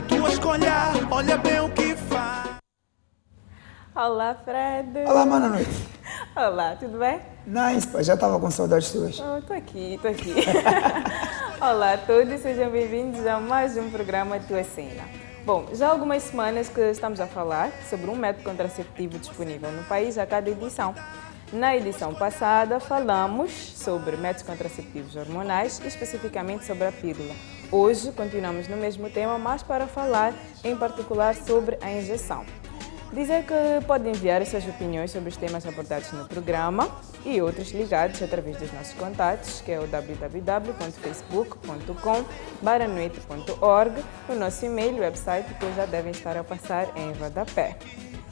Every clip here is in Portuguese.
é tua escolha, olha bem o que faz. Olá, Fred. Olá, boa noite. Olá, tudo bem? Nice, pá, já estava com saudades tuas. Estou aqui. Olá a todos, sejam bem-vindos a mais um programa Tua Cena. Bom, já há algumas semanas que estamos a falar sobre um método contraceptivo disponível no país a cada edição. Na edição passada, falamos sobre métodos contraceptivos hormonais, especificamente sobre a pílula. Hoje, continuamos no mesmo tema, mas para falar em particular sobre a injeção. Dizer que pode enviar as suas opiniões sobre os temas abordados no programa e outros ligados através dos nossos contatos, que é o www.facebook.com/noite.org, o nosso e-mail e website que já devem estar a passar em rodapé.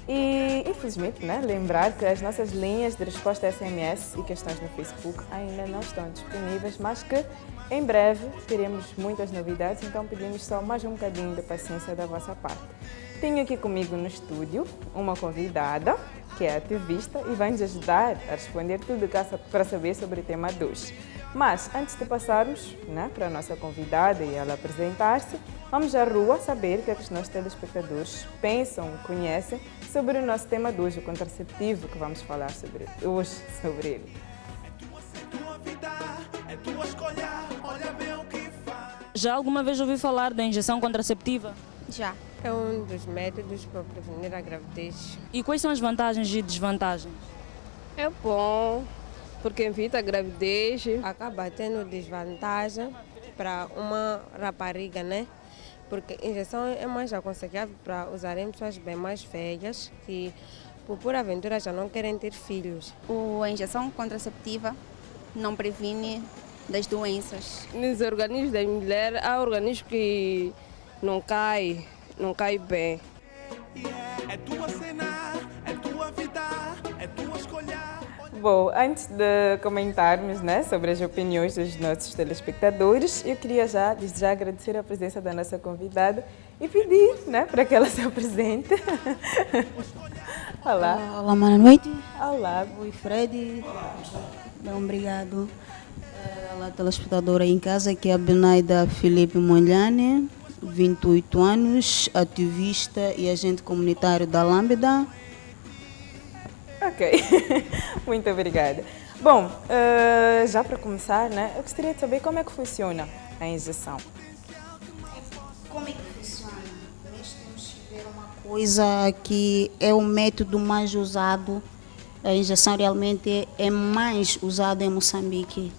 E, infelizmente, lembrar que as nossas linhas de resposta SMS e questões no Facebook ainda não estão disponíveis, mas que em breve teremos muitas novidades, então pedimos só mais um bocadinho de paciência da vossa parte. Tenho aqui comigo no estúdio uma convidada, que é ativista e vai nos ajudar a responder tudo para saber sobre o tema 2. Mas, antes de passarmos para a nossa convidada e ela apresentar-se, vamos à rua saber o que é que os nossos telespectadores pensam, conhecem sobre o nosso tema 2, o contraceptivo, que vamos falar hoje sobre ele. Já alguma vez ouviu falar da injeção contraceptiva? Já. É um dos métodos para prevenir a gravidez. E quais são as vantagens e desvantagens? É bom, porque evita a gravidez. Acaba tendo desvantagem para uma rapariga, né? Porque a injeção é mais aconselhável para usarem pessoas bem mais velhas que, por aventura, já não querem ter filhos. A injeção contraceptiva não previne das doenças. Nos organismos da mulher, há organismos que não caem bem. É tua cena, é tua vida, é tua escolha. Bom, antes de comentarmos sobre as opiniões dos nossos telespectadores, eu queria desde já agradecer a presença da nossa convidada e pedir para que ela se apresente. Olá. Olá, boa noite. Olá. Oi, Fred. Obrigado. Olá, telespectadora em casa, aqui é a Benaida Filipe Molhane, 28 anos, ativista e agente comunitário da Lambda. Ok, muito obrigada. Bom, já para começar, eu gostaria de saber como é que funciona a injeção. Como é que funciona? Nós temos que ver uma coisa que é o método mais usado. A injeção realmente é mais usada em Moçambique.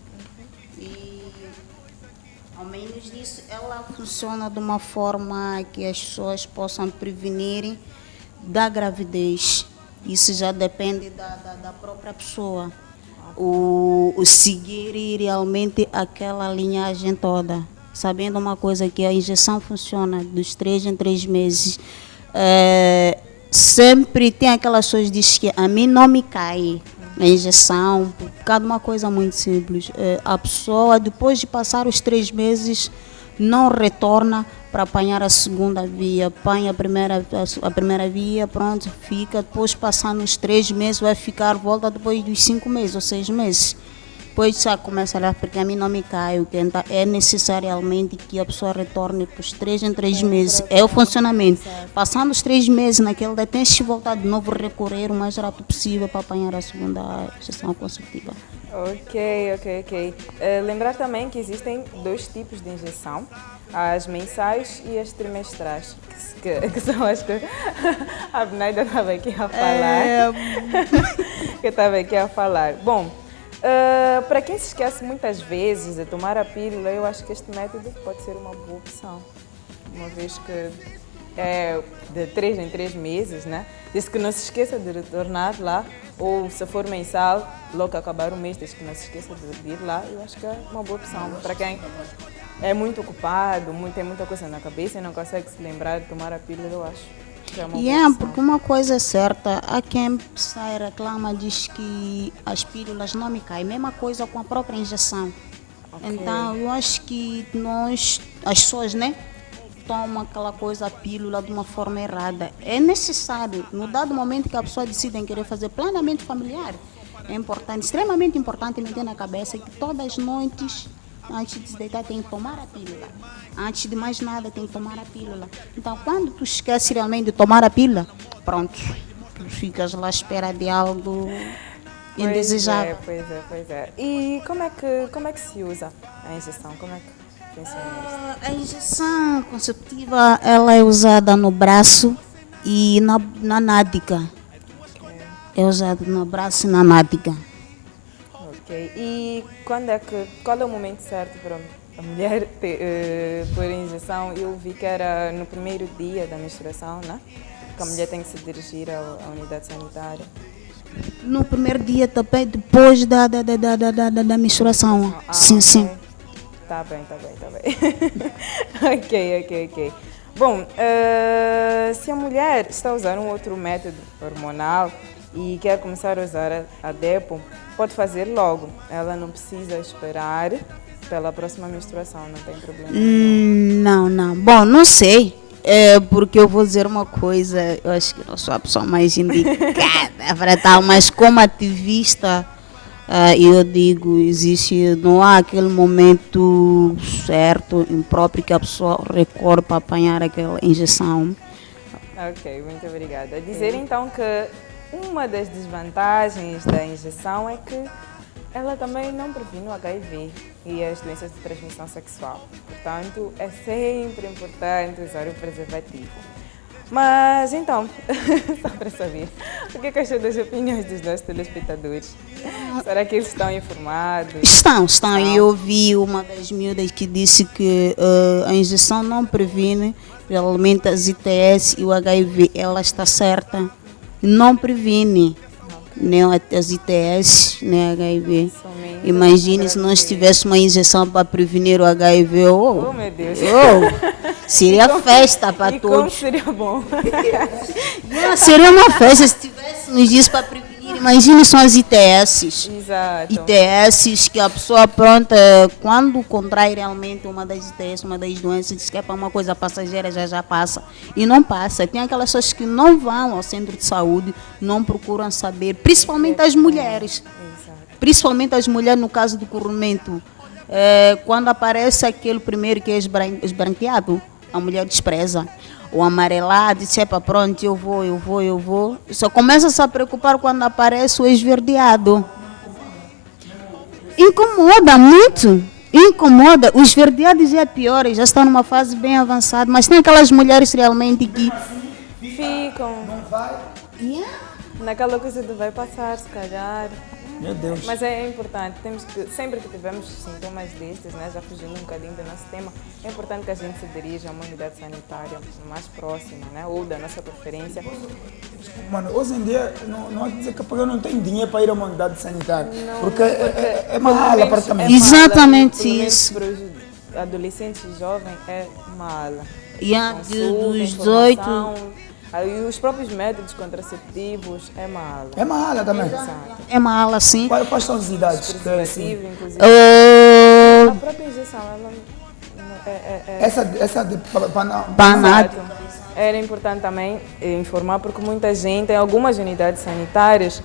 Ao menos disso, ela funciona de uma forma que as pessoas possam prevenir da gravidez. Isso já depende da própria pessoa. O seguir realmente aquela linhagem toda. Sabendo uma coisa, que a injeção funciona dos 3 em 3 meses. Sempre tem aquelas pessoas que dizem que a mim não me cai a injeção, por causa de uma coisa muito simples. A pessoa, depois de passar os 3 meses, não retorna para apanhar a segunda via. Apanha a primeira via, pronto, fica. Depois, passando os 3 meses, vai ficar, volta depois dos 5 meses ou 6 meses. Depois já começa a olhar, porque a mim não me cai. Então, é necessário realmente que a pessoa retorne para os 3 em 3 meses. É o funcionamento. Passando os 3 meses naquele daí, tem que voltar de novo, recorrer o mais rápido possível para apanhar a segunda injeção consecutiva. Ok. Lembrar também que existem 2 tipos de injeção, as mensais e as trimestrais, que são as que a Benaida estava aqui a falar. Bom, para quem se esquece muitas vezes de tomar a pílula, eu acho que este método pode ser uma boa opção, uma vez que é de 3 em 3 meses, Desde que não se esqueça de retornar lá, ou se for mensal, logo que acabar o mês, desde que não se esqueça de ir lá, eu acho que é uma boa opção. Para quem é muito ocupado, tem muita coisa na cabeça e não consegue se lembrar de tomar a pílula, eu acho que é uma boa opção. Porque uma coisa é certa, há quem sai reclama, diz que as pílulas não me caem, mesma coisa com a própria injeção. Okay. Então, eu acho que as pessoas, tomam aquela coisa, a pílula, de uma forma errada. É necessário, no dado momento que a pessoa decide em querer fazer planeamento familiar, é importante, extremamente importante, meter na cabeça que todas as noites antes de se deitar tem que tomar a pílula. Antes de mais nada tem que tomar a pílula. Então quando tu esqueces realmente de tomar a pílula, pronto, tu ficas lá à espera de algo indesejável. Pois é. E como é que se usa a injeção? Como é que funciona isso? A injeção conceptiva ela é usada no braço e na nádega. É usada no braço e na nádega. Ok. E qual é o momento certo para a mulher pôr a injeção? Eu vi que era no primeiro dia da menstruação, né? Que a mulher tem que se dirigir à unidade sanitária. No primeiro dia também, depois da menstruação. Sim. Tá bem. Ok. Bom, se a mulher está a usar um outro método hormonal e quer começar a usar a Depo, pode fazer logo. Ela não precisa esperar pela próxima menstruação, não tem problema nenhum. Não. Bom, não sei. Porque eu vou dizer uma coisa, eu acho que não sou a pessoa mais indicada para tal, mas como ativista, eu digo, não há aquele momento certo, impróprio que a pessoa recorre para apanhar aquela injeção. Ok, muito obrigada. Dizer então que uma das desvantagens da injeção é que ela também não previne o HIV e as doenças de transmissão sexual. Portanto, é sempre importante usar o preservativo. Mas então, só para saber, o que é que achou das opiniões dos nossos telespectadores? Será que eles estão informados? Estão. Eu ouvi uma das miúdas que disse que a injeção não previne realmente as ITS e o HIV. Ela está certa, não previne nem as ITS, nem HIV. Imagine se nós tivéssemos uma injeção para prevenir o HIV. Oh, meu Deus. Seria festa para todos. Como seria bom. Seria uma festa se tivéssemos isso para prevenir. Imagine só as ITS. Exato. ITS que a pessoa pronta, quando contrai realmente uma das ITS, uma das doenças, diz que é para uma coisa passageira, já passa. E não passa. Tem aquelas pessoas que não vão ao centro de saúde, não procuram saber, principalmente as mulheres. Principalmente as mulheres no caso do corrimento. Quando aparece aquele primeiro que é esbranqueado, a mulher despreza. O amarelado, disse, pronto, eu vou. Só começa a se preocupar quando aparece o esverdeado. Incomoda muito. Os esverdeados é pior, já estão numa fase bem avançada, mas tem aquelas mulheres realmente que ficam naquela coisa de vai passar, se calhar. Meu Deus. Mas é importante, sempre que tivermos sintomas destes, né, já fugindo um bocadinho do nosso tema, é importante que a gente se dirija a uma unidade sanitária mais próxima, né, ou da nossa preferência. Mano, hoje em dia, não há que dizer que eu não tenho dinheiro para ir a uma unidade sanitária. Não, porque é mala praticamente. Exatamente pelo menos isso. Para os adolescentes e jovens é mala. Dos 18. Aí os próprios métodos contraceptivos é mala. É mala também. Exato. É mala, sim. Quais são as idades? Preservativo, inclusive. A própria injeção, ela Essa de Banado. Exato. Era importante também informar, porque muita gente, em algumas unidades sanitárias,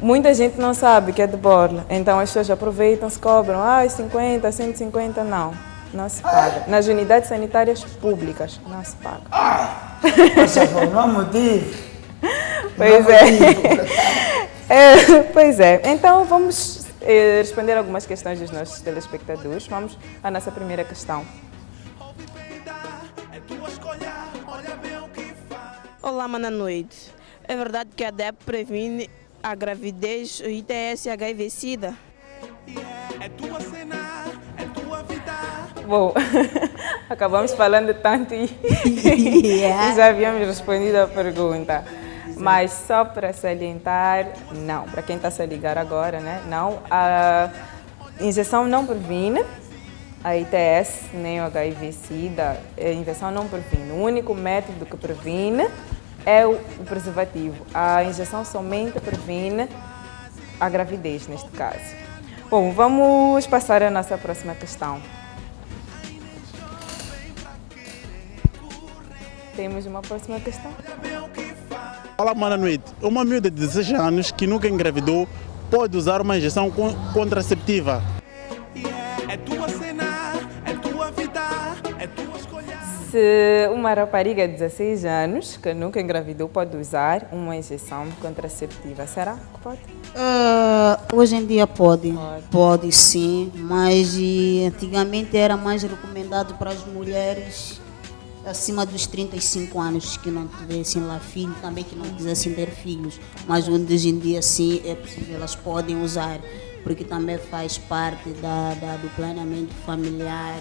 muita gente não sabe que é de borla. Então as pessoas aproveitam, se cobram, 50, 150, não se paga. Nas unidades sanitárias públicas, não se paga. Não há motivo. Pois pois é. Então vamos responder algumas questões dos nossos telespectadores. Vamos à nossa primeira questão. Olá, boa noite. É verdade que a DEP previne a gravidez, o ITS e HIV-Sida? É tua cena, é tua vida. Bom, acabamos falando tanto e já havíamos respondido a pergunta. Mas só para salientar, não. Para quem está se a ligar agora, né? Não. A injeção não previne a ITS nem o HIV-Sida. A injeção não previne. O único método que previne é o preservativo. A injeção somente previne a gravidez, neste caso. Bom, vamos passar à nossa próxima questão. Temos uma próxima questão? Olá, boa noite. Uma miúda de 16 anos que nunca engravidou pode usar uma injeção contraceptiva? É tua cena, Se uma rapariga de 16 anos que nunca engravidou pode usar uma injeção contraceptiva, será que pode? Hoje em dia pode sim, mas antigamente era mais recomendado para as mulheres acima dos 35 anos que não tivessem lá filho, também que não quisessem ter filhos, mas hoje em dia sim é possível, elas podem usar, porque também faz parte do planeamento familiar,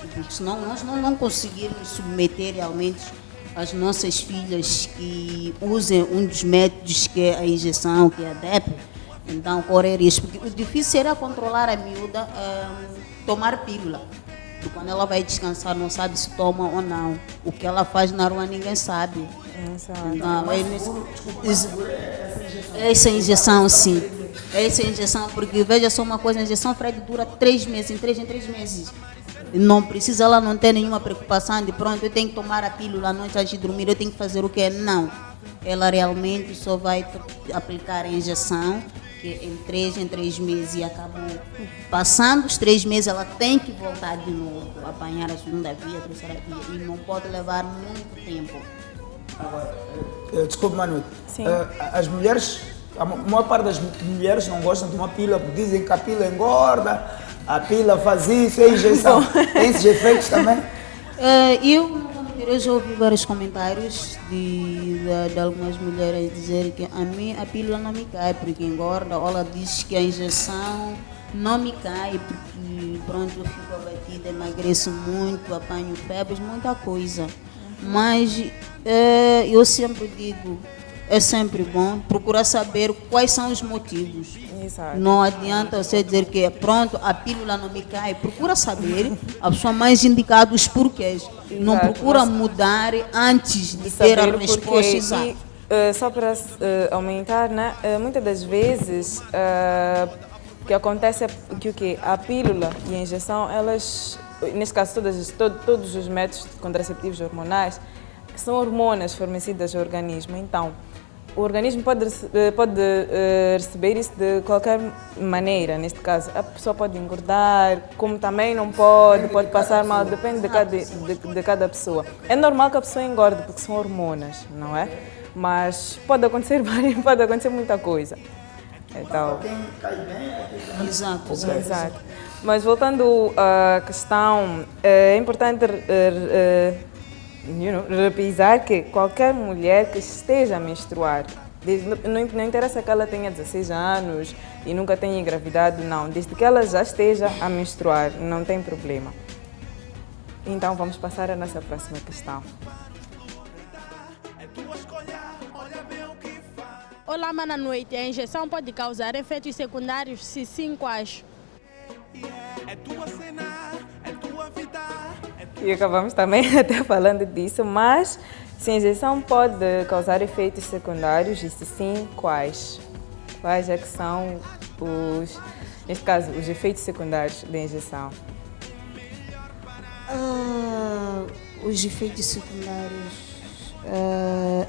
porque senão nós não conseguirmos submeter realmente as nossas filhas que usem um dos métodos que é a injeção, que é a DEP, então correr isso, porque o difícil era controlar a miúda, tomar pílula. Porque quando ela vai descansar, não sabe se toma ou não. O que ela faz na rua, ninguém sabe. Não, essa injeção, sim. Essa injeção, porque veja só uma coisa, a injeção Fred dura 3 meses, em 3 meses. Não precisa, ela não ter nenhuma preocupação de pronto, eu tenho que tomar a pílula à noite antes de dormir, eu tenho que fazer o quê? Não. Ela realmente só vai aplicar a injeção que em 3 meses e acabou. Passando os 3 meses, ela tem que voltar de novo, apanhar a segunda via, a terceira via, e não pode levar muito tempo. Agora, desculpe, Manu. Sim. As mulheres, a maior parte das mulheres não gostam de tomar pílula, porque dizem que a pílula engorda, a pílula faz isso, é injeção. Tem esses efeitos também? Eu já ouvi vários comentários de algumas mulheres dizer que a mim a pílula não me cai porque engorda, ou ela diz que a injeção não me cai porque pronto, eu fico abatida, emagreço muito, apanho febres, muita coisa. Mas eu sempre digo, é sempre bom procurar saber quais são os motivos. Exato. Não adianta você dizer que pronto, a pílula não me cai. Procura saber a pessoa mais indicada os porquês. Exato. Não procura mudar antes de ter a resposta exata. Só para aumentar, né? Muitas das vezes o que acontece é que a pílula e a injeção, elas, neste caso todos os métodos contraceptivos hormonais, que são hormonas fornecidas ao organismo. Então, o organismo pode receber isso de qualquer maneira. Neste caso, a pessoa pode engordar, como também não pode passar mal, depende de cada pessoa. É normal que a pessoa engorde, porque são hormonas, não é? Mas pode acontecer muita coisa. Então, Exato. exato. Mas voltando à questão, é importante repisar que qualquer mulher que esteja a menstruar, não interessa que ela tenha 16 anos e nunca tenha engravidado, não. Desde que ela já esteja a menstruar, não tem problema. Então vamos passar à nossa próxima questão. Olá, mana noite. A injeção pode causar efeitos secundários? Se sim, quais? É tua cena, é tua vida. E acabamos também até falando disso, mas se a injeção pode causar efeitos secundários, e se sim, quais? Quais é que são neste caso, os efeitos secundários da injeção? Os efeitos secundários,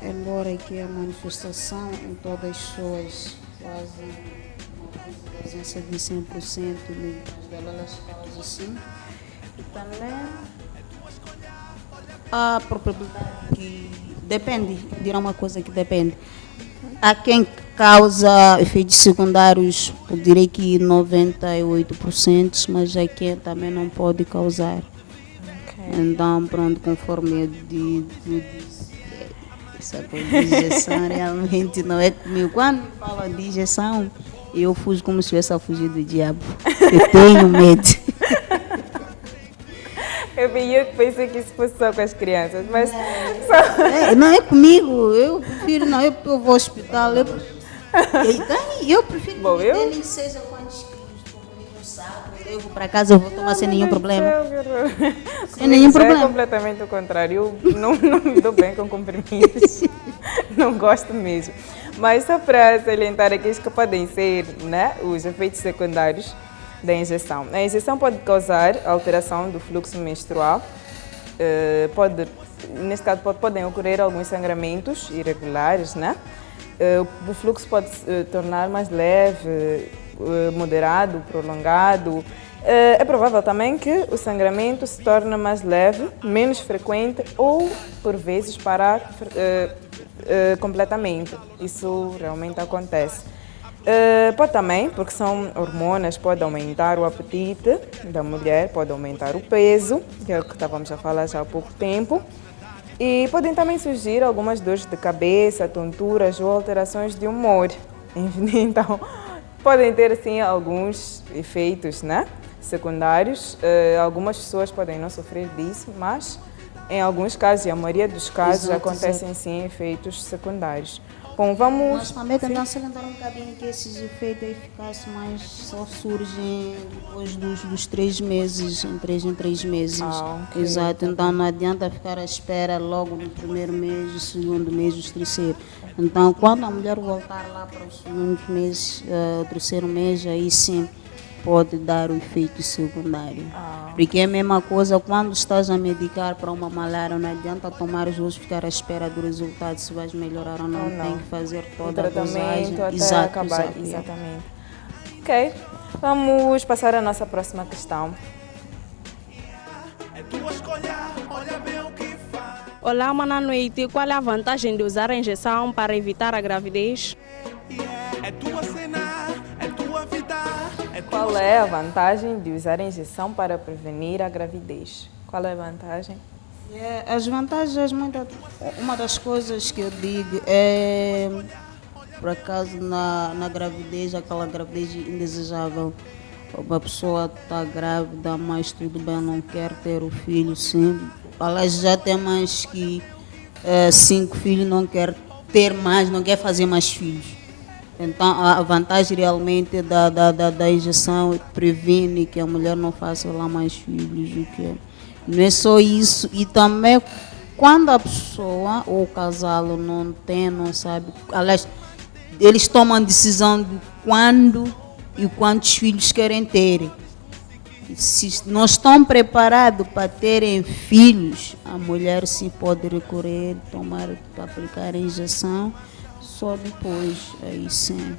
embora que a manifestação em todas as pessoas quase uma presença de 100%, muitas delas causam sim. E também a probabilidade que depende, dirá uma coisa que depende. Há quem causa efeitos secundários, eu direi que 98%, mas há quem também não pode causar. Okay. Então, pronto, conforme eu disse, essa coisa de injeção realmente não é comigo. Quando falam de injeção, eu fujo como se estivesse a fugir do diabo. Eu tenho medo. Eu pensei que isso fosse só com as crianças, mas... Não é comigo, eu prefiro, não, eu vou ao hospital, eu prefiro que ele seja quantos quilos, comigo no saco, eu vou para casa, eu vou tomar sem nenhum problema. Sem nenhum problema. É completamente o contrário, eu não me dou bem com comprimidos, não gosto mesmo. Mas só para salientar aqui que podem ser, né, os efeitos secundários da injeção. A injeção pode causar alteração do fluxo menstrual, neste caso podem ocorrer alguns sangramentos irregulares, né? O fluxo pode se tornar mais leve, moderado, prolongado, É provável também que o sangramento se torne mais leve, menos frequente ou, por vezes, parar completamente. Isso realmente acontece. Pode também, porque são hormonas, pode aumentar o apetite da mulher, pode aumentar o peso, que é o que estávamos a falar já há pouco tempo. E podem também surgir algumas dores de cabeça, tonturas ou alterações de humor. Então, podem ter assim alguns efeitos, né, secundários. Algumas pessoas podem não sofrer disso, mas em alguns casos, e a maioria dos casos, acontecem sim efeitos secundários. Bom, vamos... Mas também tentar salientar um bocadinho que esses efeitos eficazes mais só surgem depois dos 3 meses, em 3 meses. Okay. Exato, então não adianta ficar à espera logo no primeiro mês, no segundo mês, no terceiro. Então, quando a mulher voltar lá para o segundo mês, o terceiro mês, aí sim pode dar o efeito secundário. Porque é a mesma coisa quando estás a medicar para uma malária, não adianta tomar os outros, ficar à espera do resultado, se vais melhorar ou não. Tem que fazer toda a dosagem. Até acabar. Exatamente. Ok, vamos passar à nossa próxima questão. Olá, boa noite. Qual é a vantagem de usar a injeção para evitar a gravidez? Qual é a vantagem de usar a injeção para prevenir a gravidez? Qual é a vantagem? As vantagens, uma das coisas que eu digo é, por acaso, na gravidez, aquela gravidez indesejável, uma pessoa está grávida, mas tudo bem, não quer ter o filho, sim. Aliás, já tem mais que 5 filhos, não quer ter mais, não quer fazer mais filhos. Então, a vantagem realmente da injeção previne que a mulher não faça lá mais filhos. Não é só isso. E também, quando a pessoa ou o casal não sabe... Aliás, eles tomam a decisão de quando e quantos filhos querem ter. Se não estão preparados para terem filhos, a mulher sim pode recorrer, para aplicar a injeção. Só depois, aí sim,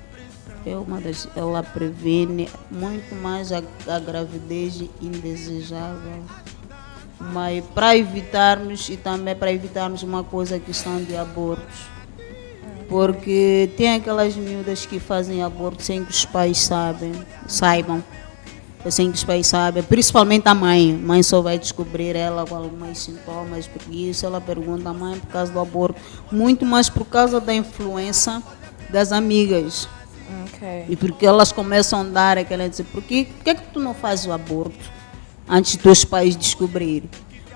ela previne muito mais a gravidez indesejável. Mas para evitarmos, e também para evitarmos uma coisa, a questão de abortos. Porque tem aquelas miúdas que fazem aborto sem que os pais saibam. Sem que os pais saibam, principalmente a mãe. A mãe só vai descobrir ela com alguns sintomas, porque isso ela pergunta à mãe por causa do aborto. Muito mais por causa da influência das amigas. Okay. E porque elas começam a dar aquela dizer, por que é que tu não fazes o aborto antes de teus pais descobrirem?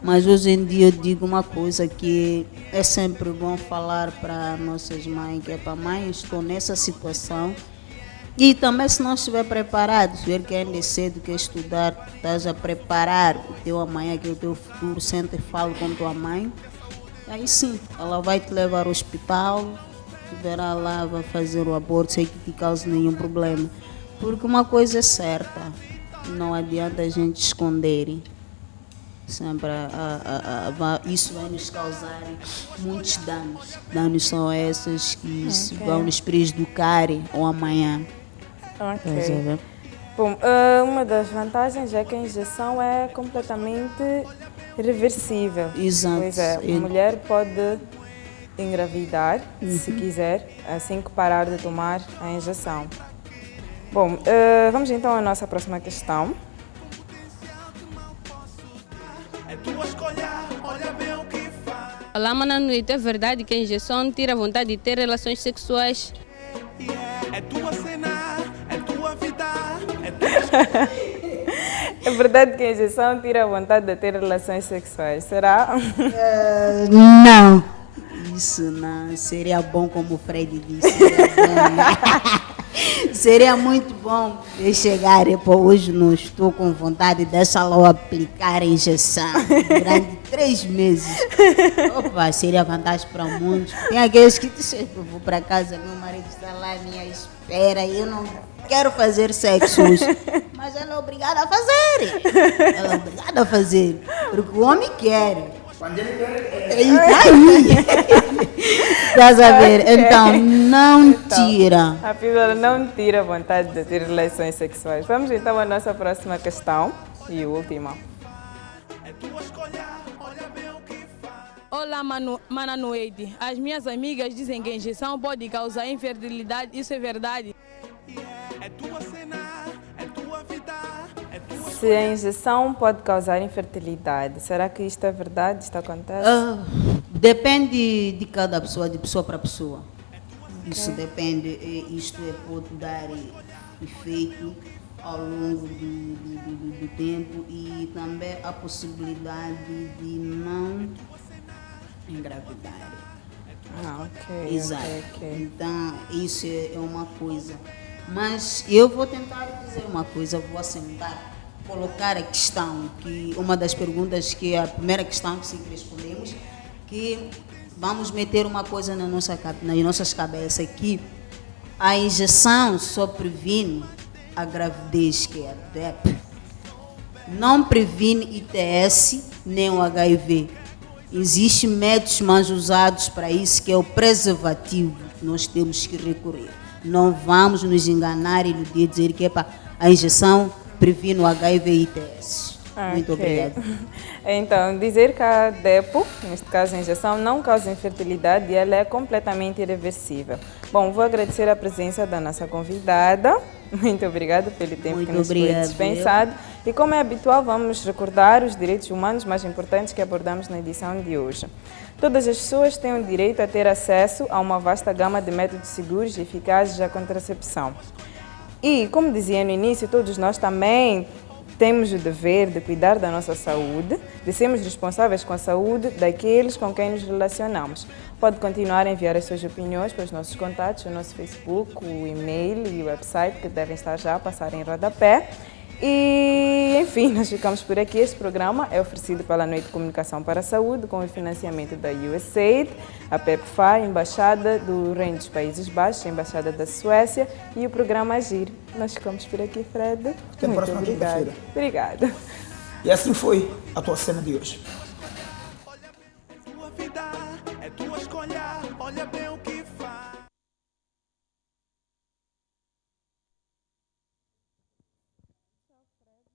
Mas hoje em dia eu digo uma coisa que é sempre bom falar para nossas mães, que é para mãe, estou nessa situação. E também, se não estiver preparado, se ver que ainda é cedo, quer estudar, estás a preparar o teu amanhã, que é o teu futuro, senta e fala com tua mãe, aí sim, ela vai te levar ao hospital, estiverá lá, vai fazer o aborto, sem que te cause nenhum problema. Porque uma coisa é certa, não adianta a gente esconder. Sempre isso vai nos causar muitos danos. Danos são esses que vão nos prejudicar ou amanhã. Ok. Bom, uma das vantagens é que a injeção é completamente reversível. Exato. Pois é, a mulher pode engravidar, se quiser, assim que parar de tomar a injeção. Bom, vamos então à nossa próxima questão. Olá, boa noite. É verdade que a injeção tira a vontade de ter relações sexuais? É tua cena, é tua vida, é tua... É verdade que a injeção tira a vontade de ter relações sexuais, será? Não. Isso não. Seria bom, como o Fred disse. Seria muito bom eu chegar e hoje não estou com vontade, deixa lá eu aplicar a injeção durante 3 meses. Opa, seria vantagem para muitos. Tem aqueles que dizem, eu vou para casa, meu marido está lá à minha espera e eu não quero fazer sexo hoje. Mas ela é obrigada a fazer. Ela é obrigada a fazer. Porque o homem quer. Quando ele quer, Aí. Estás a ver? Então, não tira. A pílula não tira a vontade de ter relações sexuais. Vamos então à nossa próxima questão e última. Olá, Mana Noite. As minhas amigas dizem que a injeção pode causar infertilidade. Isso é verdade? Se a injeção pode causar infertilidade, será que isto é verdade? Isto acontece? Depende de cada pessoa, de pessoa para pessoa. Isso depende, isto pode dar efeito ao longo do tempo e também a possibilidade de não engravidar. Ok. Exato. ok. Então, isso é uma coisa. Mas eu vou tentar dizer uma coisa, vou assentar, colocar a questão, que uma das perguntas, que é a primeira questão que sempre respondemos, que vamos meter uma coisa nas nossas cabeças, que a injeção só previne a gravidez, que é a DEP. Não previne ITS nem o HIV. Existem métodos mais usados para isso, que é o preservativo, que nós temos que recorrer. Não vamos nos enganar e iludir, dizer que a injeção previne o HIV e ITS. Muito obrigada. Então, dizer que a DEPO, neste caso a injeção, não causa infertilidade e ela é completamente irreversível. Bom, vou agradecer a presença da nossa convidada. Muito obrigada pelo tempo que nos foi dispensado. E como é habitual, vamos recordar os direitos humanos mais importantes que abordamos na edição de hoje. Todas as pessoas têm o direito a ter acesso a uma vasta gama de métodos seguros e eficazes de contracepção. E, como dizia no início, todos nós também temos o dever de cuidar da nossa saúde, de sermos responsáveis com a saúde daqueles com quem nos relacionamos. Pode continuar a enviar as suas opiniões para os nossos contatos, o nosso Facebook, o e-mail e o website, que devem estar já a passar em rodapé. E, enfim, nós ficamos por aqui. Este programa é oferecido pela Noite de Comunicação para a Saúde, com o financiamento da USAID, a PEPFAR, a Embaixada do Reino dos Países Baixos, a Embaixada da Suécia e o programa Agir. Nós ficamos por aqui, Fred. Até a próxima quinta-feira. Obrigada. E assim foi a tua cena de hoje.